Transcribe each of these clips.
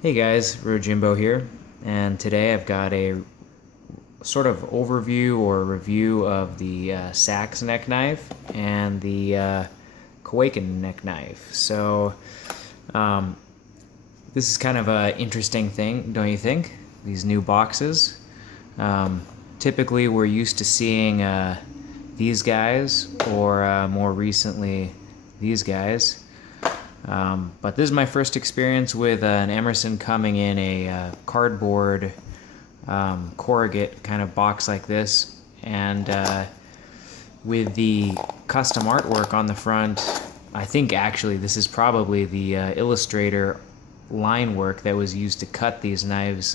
Hey guys, Roejimbo here, and today I've got a sort of overview or review of the Seax neck knife and the Kwaiken neck knife. Um, this is kind of an interesting thing, don't you think? These new boxes. Um, Typically, we're used to seeing these guys, or more recently, these guys. But this is my first experience with an Emerson coming in a cardboard corrugate kind of box like this, and with the custom artwork on the front. I think actually this is probably the Illustrator line work that was used to cut these knives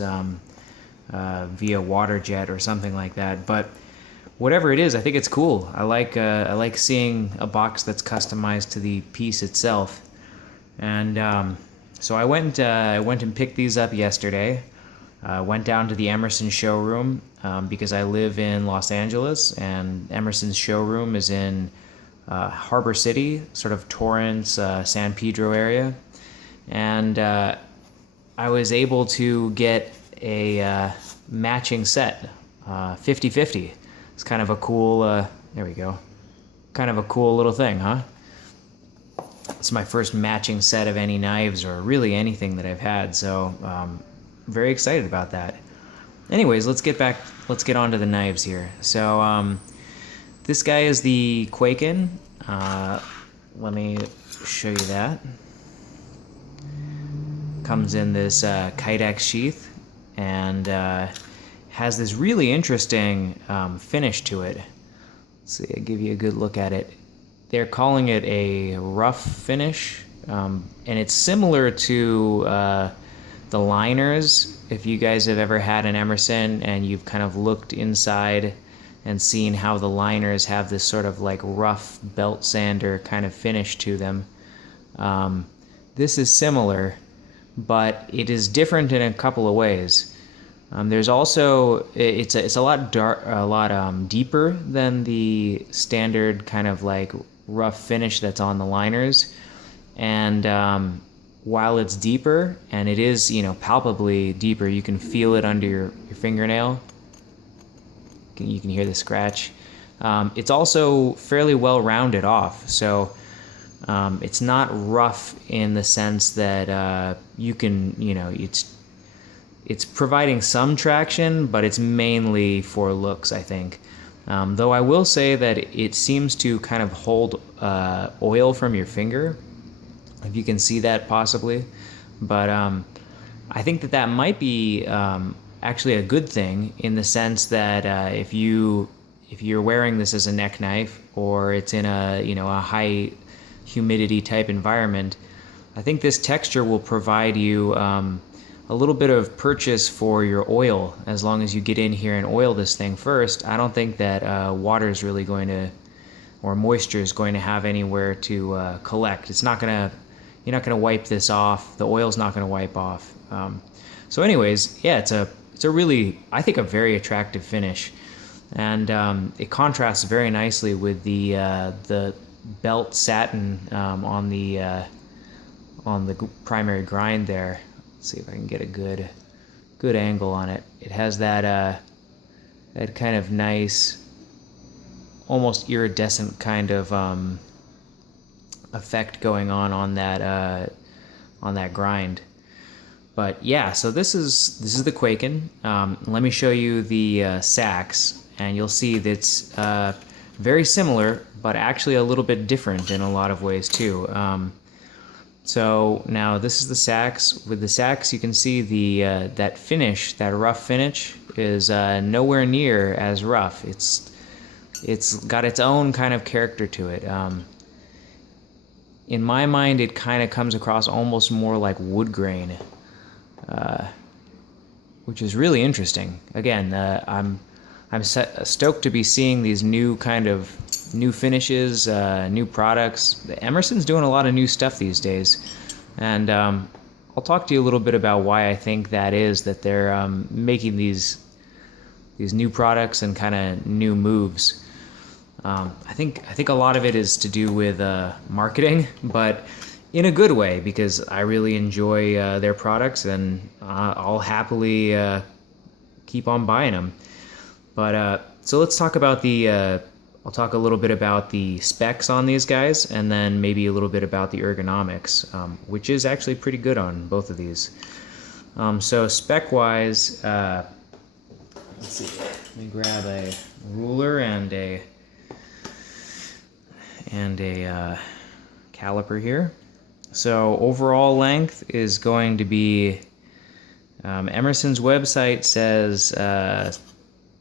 via water jet or something like that. But whatever it is, I think it's cool. I like seeing a box that's customized to the piece itself. And so I went and picked these up yesterday. Went down to the Emerson showroom because I live in Los Angeles, and Emerson's showroom is in Harbor City, sort of Torrance, San Pedro area. And I was able to get a matching set, 50-50. It's kind of a cool, there we go, kind of a cool little thing, huh? It's my first matching set of any knives or really anything that I've had, so very excited about that. Anyways, let's get on to the knives here. So this guy is the Kwaiken. Let me show you that. Comes in this Kydex sheath and has this really interesting finish to it. Let's see, I'll give you a good look at it. They're calling it a rough finish, and it's similar to the liners. If you guys have ever had an Emerson and you've kind of looked inside and seen how the liners have this sort of like rough belt sander kind of finish to them, this is similar, but it is different in a couple of ways. There's also it's a lot deeper than the standard kind of like rough finish that's on the liners, and while it's deeper, and it is, palpably deeper, you can feel it under your fingernail. You can hear the scratch. It's also fairly well rounded off, so it's not rough in the sense that you can, it's providing some traction, but it's mainly for looks, I think. Though I will say that it seems to kind of hold oil from your finger, if you can see that possibly. But I think that might be actually a good thing, in the sense that if you're wearing this as a neck knife, or it's in a high humidity type environment, I think this texture will provide you a little bit of purchase for your oil. As long as you get in here and oil this thing first, I don't think that water is really going to, or moisture is going to have anywhere to collect. You're not gonna wipe this off. The oil's not gonna wipe off. So anyways, yeah, it's a really, I think, a very attractive finish, and it contrasts very nicely with the belt satin on the primary grind there. Let's see if I can get a good angle on it. It has that kind of nice, almost iridescent kind of effect going on that grind. But yeah, so this is the Kwaiken. Let me show you the Seax, and you'll see that it's very similar, but actually a little bit different in a lot of ways too. So now this is the Seax. With the Seax, you can see that finish, that rough finish, is nowhere near as rough. It's got its own kind of character to it. In my mind, it kind of comes across almost more like wood grain, which is really interesting. Again, I'm stoked to be seeing these new finishes, new products. Emerson's doing a lot of new stuff these days, and I'll talk to you a little bit about why I think that is, that they're making these new products and kind of new moves. I think a lot of it is to do with marketing, but in a good way, because I really enjoy their products, and I'll happily keep on buying them. But so let's talk about I'll talk a little bit about the specs on these guys, and then maybe a little bit about the ergonomics, which is actually pretty good on both of these. So spec-wise, let's see. Let me grab a ruler and a caliper here. So overall length is going to be, Emerson's website says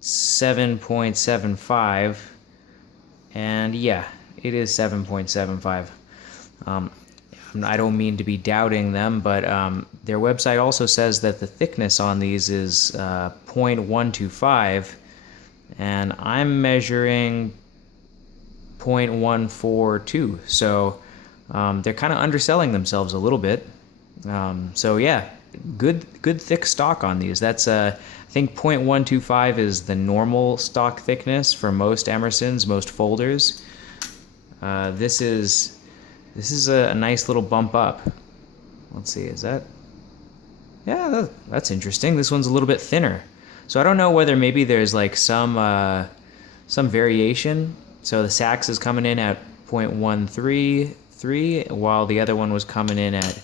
7.75, and yeah, it is 7.75. I don't mean to be doubting them, but their website also says that the thickness on these is 0.125, and I'm measuring 0.142, so they're kind of underselling themselves a little bit. So yeah, good thick stock on these. That's I think 0.125 is the normal stock thickness for most Emersons, most folders. This is a nice little bump up. Let's see, is that? Yeah, that's interesting. This one's a little bit thinner. So I don't know whether maybe there's like some variation. So the Seax is coming in at 0.133, while the other one was coming in at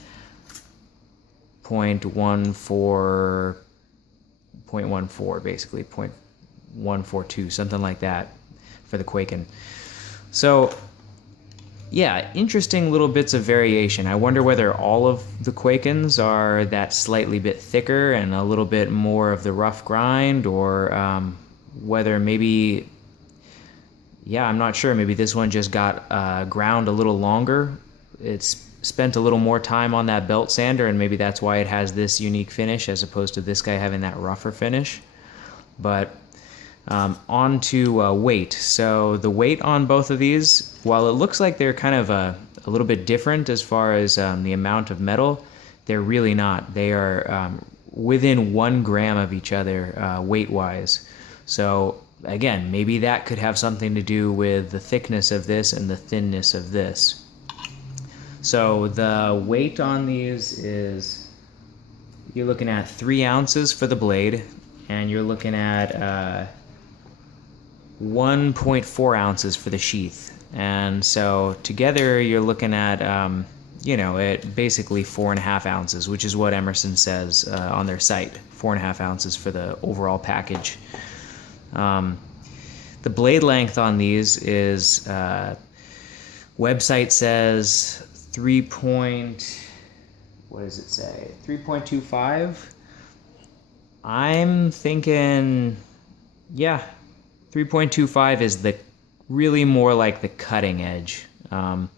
0.14, basically 0.142, something like that for the Kwaiken. So yeah, interesting little bits of variation. I wonder whether all of the Kwaikens are that slightly bit thicker and a little bit more of the rough grind, or whether maybe, yeah, I'm not sure. Maybe this one just got ground a little longer. It's spent a little more time on that belt sander, and maybe that's why it has this unique finish as opposed to this guy having that rougher finish. But on to weight. So the weight on both of these, while it looks like they're kind of a little bit different as far as the amount of metal, they're really not. They are within 1 gram of each other weight-wise. So again, maybe that could have something to do with the thickness of this and the thinness of this. So the weight on these is, you're looking at 3 ounces for the blade, and you're looking at 1.4 ounces for the sheath. And so together you're looking at, it basically 4.5 ounces, which is what Emerson says on their site, 4.5 ounces for the overall package. The blade length on these is, website says 3.25. I'm thinking, yeah, 3.25 is the really more like the cutting edge. I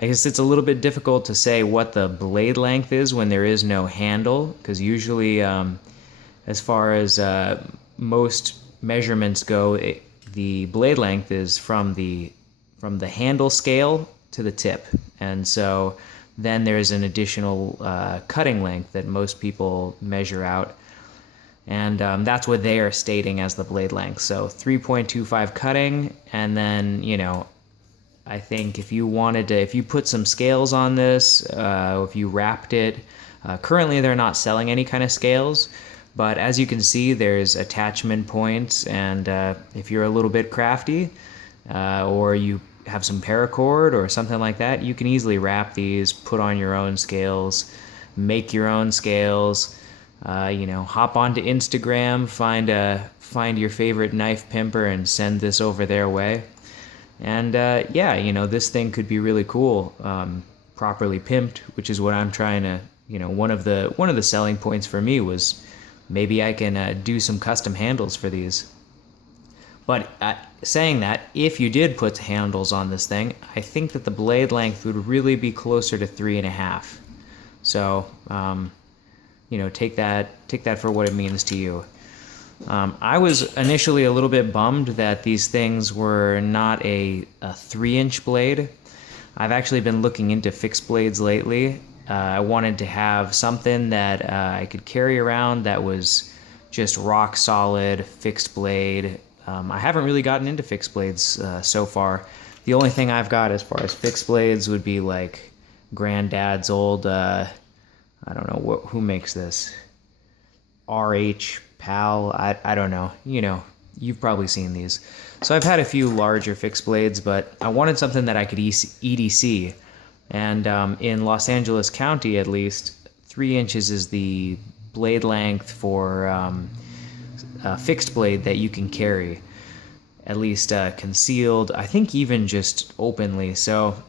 guess it's a little bit difficult to say what the blade length is when there is no handle, because usually, as far as most measurements go, the blade length is from the handle scale to the tip, and so then there's an additional cutting length that most people measure out, and that's what they are stating as the blade length. So 3.25 cutting, and then I think if you put some scales on this, if you wrapped it, currently they're not selling any kind of scales, but as you can see, there's attachment points, and if you're a little bit crafty, or you have some paracord or something like that, you can easily wrap these, put on your own scales, make your own scales, hop onto Instagram, find your favorite knife pimper and send this over their way. And this thing could be really cool, properly pimped, which is what I'm trying to, one of the selling points for me was maybe I can do some custom handles for these. But saying that, if you did put handles on this thing, I think that the blade length would really be closer to 3.5. So, take that for what it means to you. I was initially a little bit bummed that these things were not a 3-inch blade. I've actually been looking into fixed blades lately. I wanted to have something that I could carry around that was just rock solid fixed blade. I haven't really gotten into fixed blades so far. The only thing I've got as far as fixed blades would be like granddad's old, I don't know, who makes this? RH Pal, I don't know. You've probably seen these. So I've had a few larger fixed blades, but I wanted something that I could EDC. And in Los Angeles County, at least, 3 inches is the blade length for a fixed blade that you can carry, at least concealed, I think even just openly. So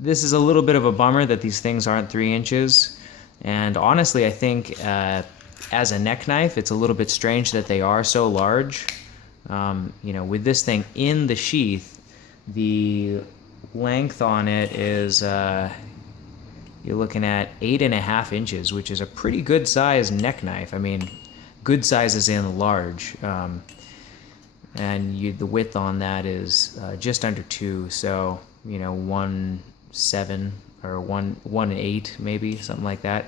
this is a little bit of a bummer that these things aren't 3 inches. And honestly, I think as a neck knife, it's a little bit strange that they are so large. With this thing in the sheath, the length on it is you're looking at 8.5 inches, which is a pretty good size neck knife. I mean, good size is in large. And the width on that is just under 2, so 1.7 or 1.8 maybe, something like that.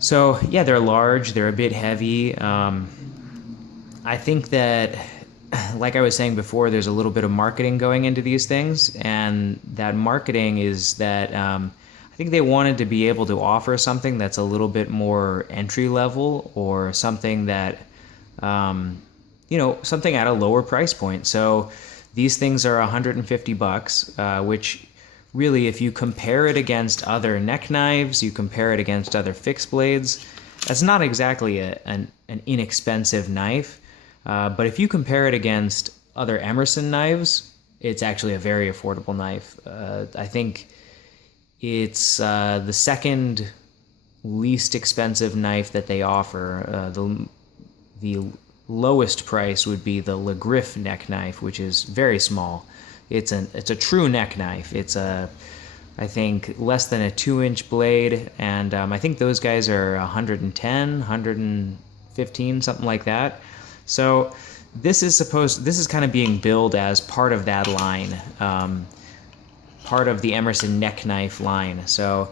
So yeah, they're large, they're a bit heavy. I think that, like I was saying before, there's a little bit of marketing going into these things, and that marketing is that I think they wanted to be able to offer something that's a little bit more entry level, or something that something at a lower price point. So these things are $150, which really, if you compare it against other neck knives, you compare it against other fixed blades, that's not exactly an inexpensive knife. But if you compare it against other Emerson knives, it's actually a very affordable knife. I think it's the second least expensive knife that they offer. The lowest price would be the Le Griff neck knife, which is very small. It's a true neck knife. It's I think less than a 2-inch blade, and I think those guys are 110, 115, something like that. So this is kind of being billed as part of that line, part of the Emerson neck knife line. So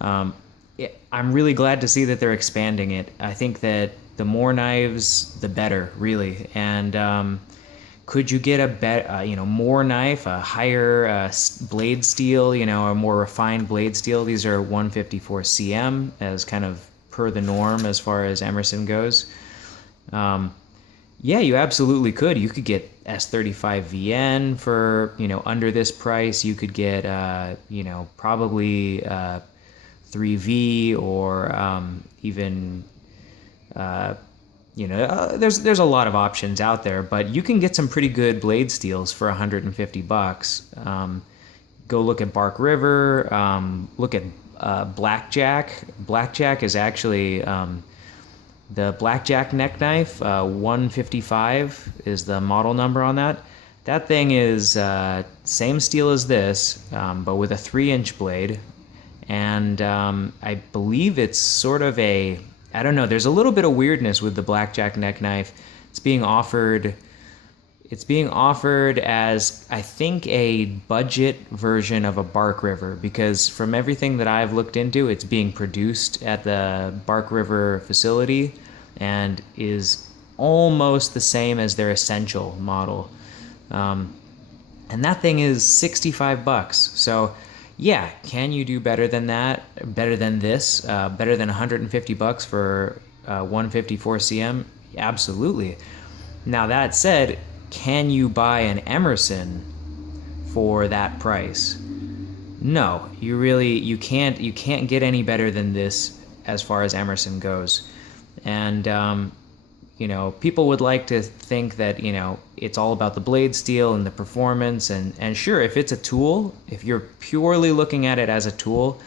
I'm really glad to see that they're expanding it. I think that the more knives, the better, really. And could you get more knife, a higher blade steel, a more refined blade steel? These are 154 cm as kind of per the norm as far as Emerson goes. Yeah, you absolutely could. You could get S35 VN for, under this price. You could get, probably 3V, or even, there's a lot of options out there, but you can get some pretty good blade steels for $150. Go look at Bark River, look at Blackjack. Blackjack is actually the Blackjack neck knife. 155 is the model number on that. That thing is same steel as this, but with a 3-inch blade, and I believe it's sort of I don't know, there's a little bit of weirdness with the Blackjack neck knife. It's being offered as, I think, a budget version of a Bark River, because from everything that I've looked into, it's being produced at the Bark River facility and is almost the same as their Essential model. And that thing is $65. So yeah, can you do better than that? Better than this? Better than $150 for 154 cm? Absolutely. Now that said, can you buy an Emerson for that price? No, you can't get any better than this as far as Emerson goes. And people would like to think that, it's all about the blade steel and the performance, and sure, if it's a tool, if you're purely looking at it as a tool,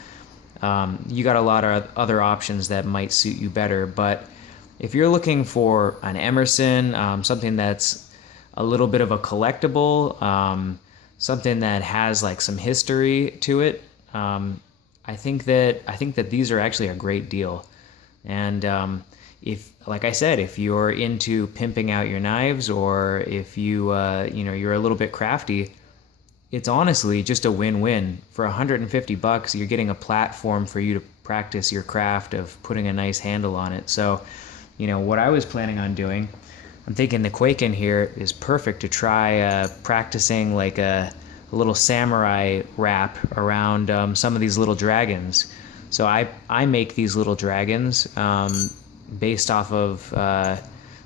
you got a lot of other options that might suit you better. But if you're looking for an Emerson, something that's a little bit of a collectible, something that has like some history to it, I think that these are actually a great deal. And if, like I said, if you're into pimping out your knives, or if you're a little bit crafty, it's honestly just a win-win. For $150, you're getting a platform for you to practice your craft of putting a nice handle on it. So, what I was planning on doing, I'm thinking the Kwaiken here is perfect to try practicing like a little samurai wrap around some of these little dragons. So I make these little dragons based off of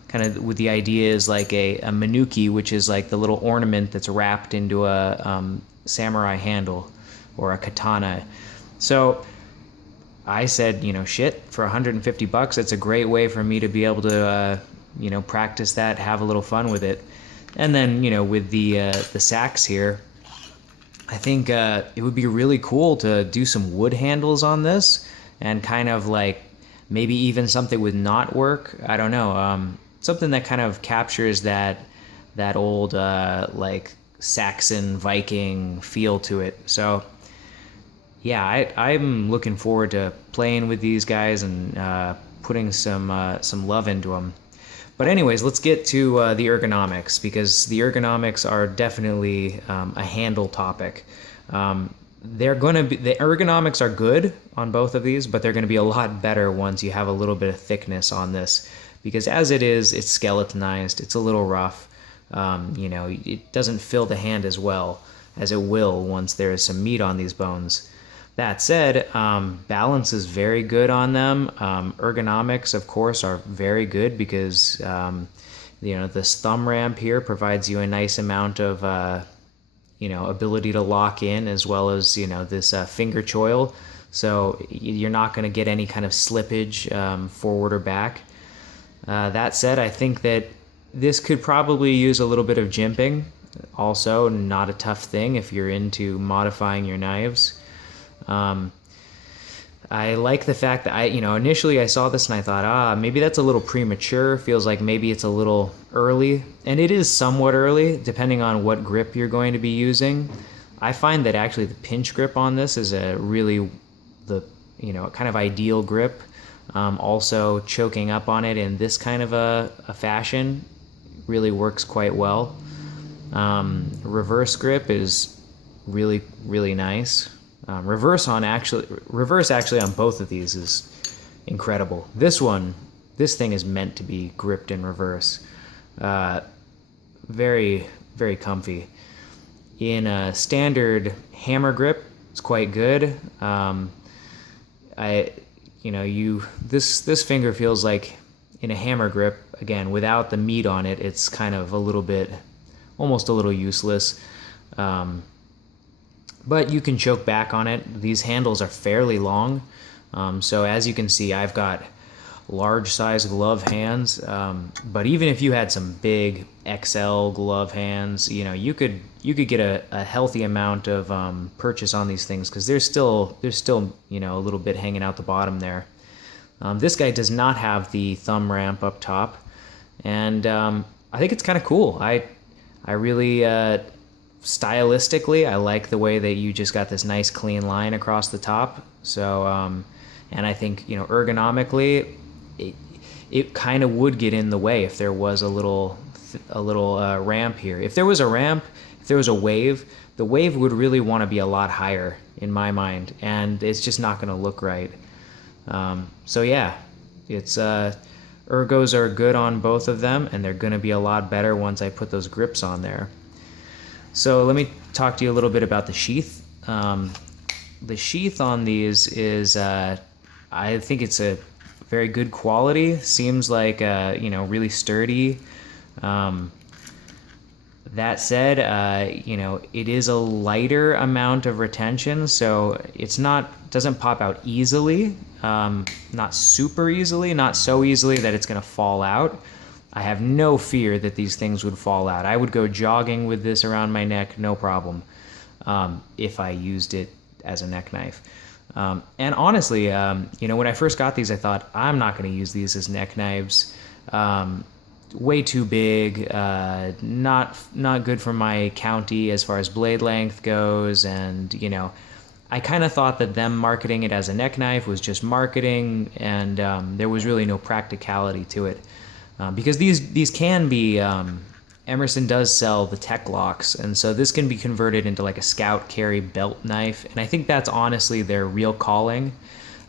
kind of with the idea is like a manuki, which is like the little ornament that's wrapped into a samurai handle or a katana. So I said, shit, for $150, it's a great way for me to be able to, practice that, have a little fun with it. And then, with the sacks here, I think it would be really cool to do some wood handles on this and kind of like maybe even something with knot work. I don't know. Something that kind of captures that old like Saxon Viking feel to it. So yeah, I'm looking forward to playing with these guys and putting some love into them. But anyways, let's get to the ergonomics, because the ergonomics are definitely a handle topic. The ergonomics are good on both of these, but they're going to be a lot better once you have a little bit of thickness on this, because as it is, it's skeletonized, it's a little rough. It doesn't fill the hand as well as it will once there is some meat on these bones. That said, balance is very good on them. Ergonomics, of course, are very good because, this thumb ramp here provides you a nice amount of, ability to lock in, as well as, this finger choil. So you're not going to get any kind of slippage forward or back. That said, I think that this could probably use a little bit of jimping. Also, not a tough thing if you're into modifying your knives. I like the fact that initially I saw this and I thought, maybe that's a little premature. Feels like maybe it's a little early, and it is somewhat early depending on what grip you're going to be using. I find that actually the pinch grip on this is a really kind of ideal grip. Also, choking up on it in this kind of a fashion really works quite well. Reverse grip is really, really nice. Reverse actually on both of these is incredible. This thing is meant to be gripped in reverse. Very, very comfy. In a standard hammer grip, it's quite good. This finger feels like in a hammer grip, again, without the meat on it, it's kind of almost a little useless. But you can choke back on it. These handles are fairly long. So as you can see, I've got large size glove hands. But even if you had some big XL glove hands, you could get a healthy amount of purchase on these things, because there's still a little bit hanging out the bottom there. This guy does not have the thumb ramp up top, and I think it's kind of cool. I really stylistically, I like the way that you just got this nice clean line across the top. So, and I think, ergonomically, it kind of would get in the way if there was a little ramp here. If there was a ramp, if there was a wave, the wave would really want to be a lot higher in my mind, and it's just not going to look right. So yeah, it's ergos are good on both of them, and they're going to be a lot better once I put those grips on there. So let me talk to you a little bit about the sheath. The sheath on these is, I think it's a very good quality. Seems like, really sturdy. That said, it is a lighter amount of retention, so doesn't pop out easily. Not super easily, not so easily that it's going to fall out. I have no fear that these things would fall out. I would go jogging with this around my neck, no problem, if I used it as a neck knife. And honestly, when I first got these, I thought, I'm not going to use these as neck knives. Way too big, not good for my county as far as blade length goes, and, I kind of thought that them marketing it as a neck knife was just marketing, and there was really no practicality to it. Because these can be, Emerson does sell the tech locks, and so this can be converted into like a scout carry belt knife, and I think that's honestly their real calling.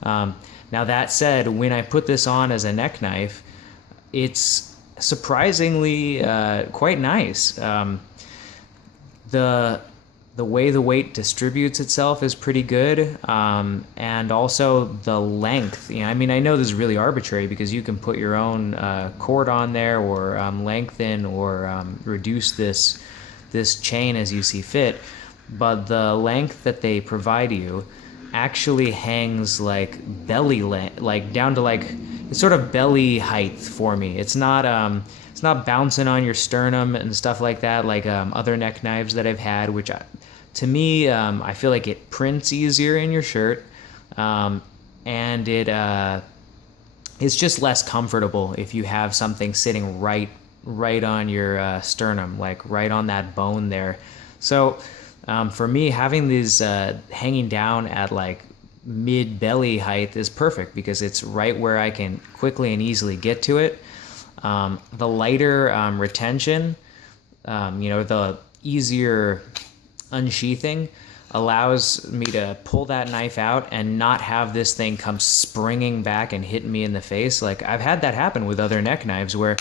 Now that said, when I put this on as a neck knife, it's surprisingly quite nice. The the way the weight distributes itself is pretty good, and also the length. I mean, I know this is really arbitrary because you can put your own cord on there, or lengthen or reduce this chain as you see fit, but the length that they provide you actually hangs like like down to like, it's sort of belly height for me. It's not bouncing on your sternum and stuff like that, like other neck knives that I've had, which to me, I feel like it prints easier in your shirt, and it's just less comfortable if you have something sitting right on your sternum, like right on that bone there. So for me, having these hanging down at like mid belly height is perfect because it's right where I can quickly and easily get to it. The lighter retention, the easier unsheathing allows me to pull that knife out and not have this thing come springing back and hit me in the face. Like, I've had that happen with other neck knives where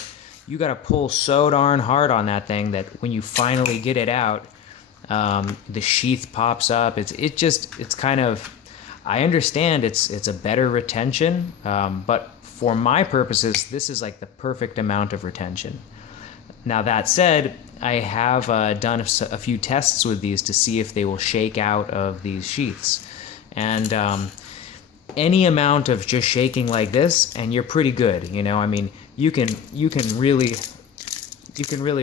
you got to pull so darn hard on that thing that when you finally get it out, the sheath pops up. It's kind of, I understand it's a better retention, but for my purposes, this is like the perfect amount of retention. Now, that said, I have done a few tests with these to see if they will shake out of these sheaths. And any amount of just shaking like this, and you're pretty good. I mean, you can really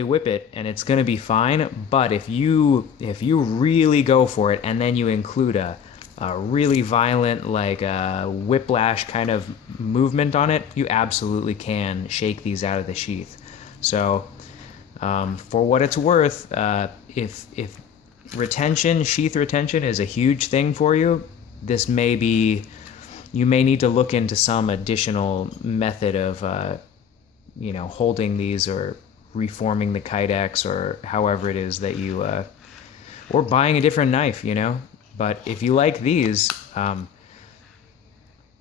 whip it, and it's gonna be fine. But if you really go for it, and then you include a really violent, like whiplash kind of movement on it, you absolutely can shake these out of the sheath. So for what it's worth, if sheath retention is a huge thing for you, you may need to look into some additional method of holding these, or reforming the Kydex, or however it is that you or buying a different knife. But if you like these,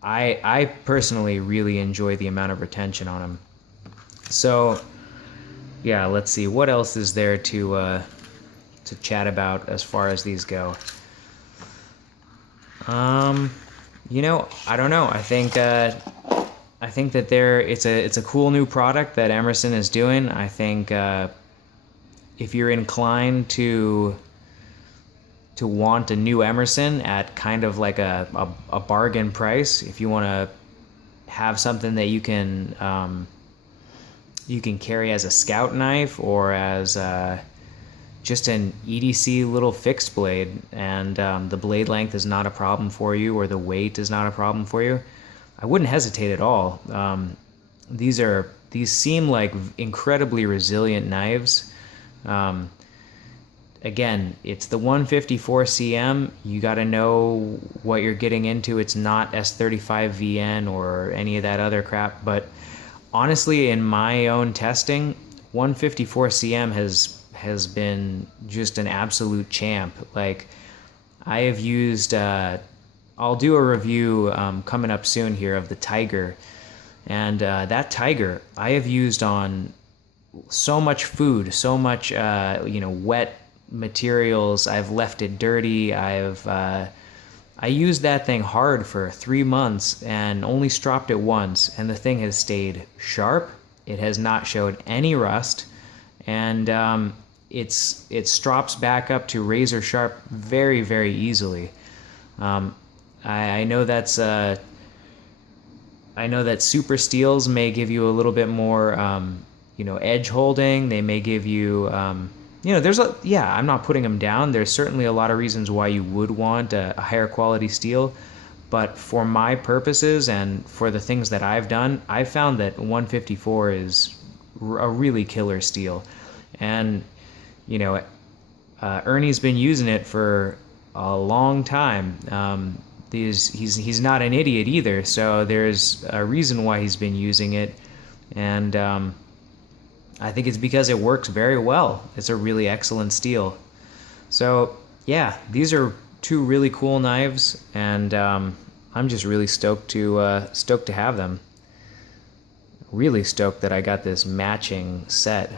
I personally really enjoy the amount of retention on them. So yeah, let's see, what else is there to chat about as far as these go. I don't know. I think that it's a cool new product that Emerson is doing. I think if you're inclined to want a new Emerson at kind of like a bargain price, if you want to have something that you can carry as a scout knife, or as just an EDC little fixed blade, and the blade length is not a problem for you, or the weight is not a problem for you, I wouldn't hesitate at all. These seem like incredibly resilient knives. Again, it's the 154 CM. You got to know what you're getting into. It's not S35 VN or any of that other crap. But honestly, in my own testing, 154 CM has been just an absolute champ. Like, I have used, I'll do a review coming up soon here of the Tiger. And that Tiger, I have used on so much food, so much, wet materials. I've left it dirty. I used that thing hard for 3 months and only stropped it once, and the thing has stayed sharp. It has not showed any rust, and it strops back up to razor sharp very, very easily. I know that's I know that super steels may give you a little bit more edge holding. They may give you I'm not putting them down. There's certainly a lot of reasons why you would want a higher quality steel, but for my purposes and for the things that I've done, I've found that 154 is a really killer steel. And Ernie's been using it for a long time. He's not an idiot either, so there's a reason why he's been using it, and I think it's because it works very well. It's a really excellent steel. So yeah, these are two really cool knives, and I'm just really stoked to have them. Really stoked that I got this matching set.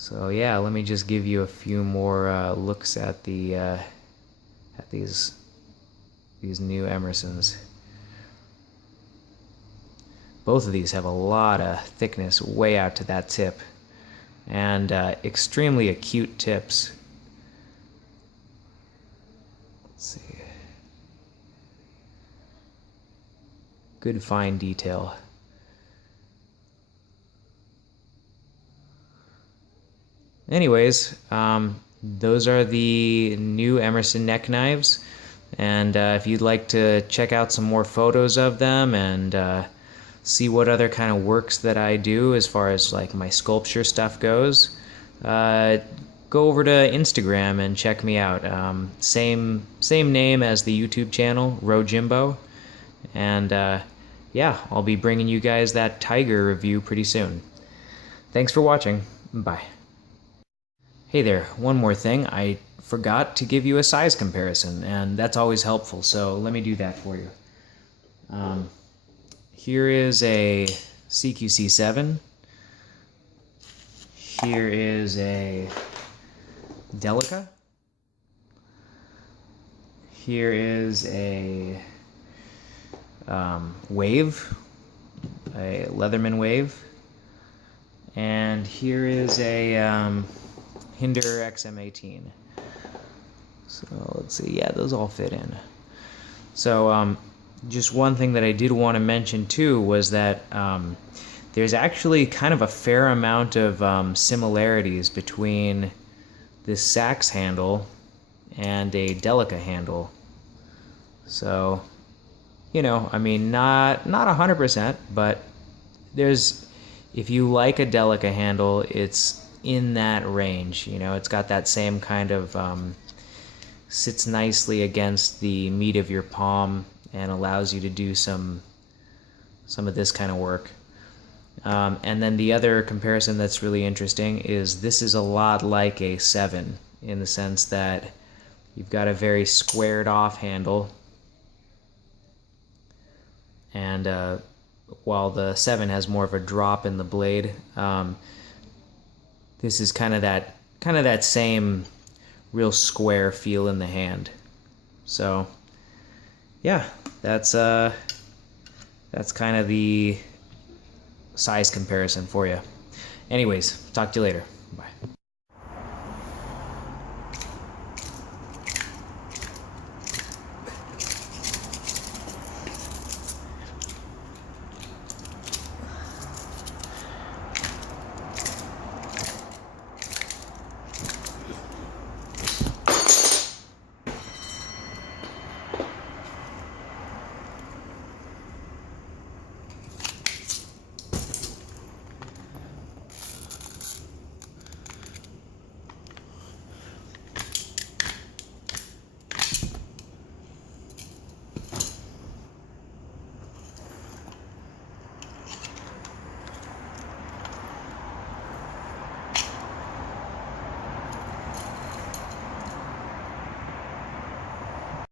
So yeah, let me just give you a few more looks at the at these new Emersons. Both of these have a lot of thickness way out to that tip, and extremely acute tips. Let's see. Good fine detail. Anyways, those are the new Emerson neck knives, and if you'd like to check out some more photos of them and see what other kind of works that I do as far as like my sculpture stuff goes, go over to Instagram and check me out. Same name as the YouTube channel, Roejimbo, and yeah, I'll be bringing you guys that tiger review pretty soon. Thanks for watching. Bye. Hey there, one more thing. I forgot to give you a size comparison, and that's always helpful, so let me do that for you. Here is a CQC7. Here is a Delica. Here is a Wave, a Leatherman Wave. And here is a Hinder XM18. So let's see, yeah, those all fit in. So just one thing that I did want to mention too was that there's actually kind of a fair amount of similarities between this Seax handle and a Delica handle. So, you know, I mean, not 100%, but there's, if you like a Delica handle, it's in that range. You know, it's got that same kind of sits nicely against the meat of your palm and allows you to do some of this kind of work. And then the other comparison that's really interesting is this is a lot like a 7 in the sense that you've got a very squared off handle, and while the 7 has more of a drop in the blade, this is kind of that same real square feel in the hand. So yeah, that's kind of the size comparison for you. Anyways, talk to you later.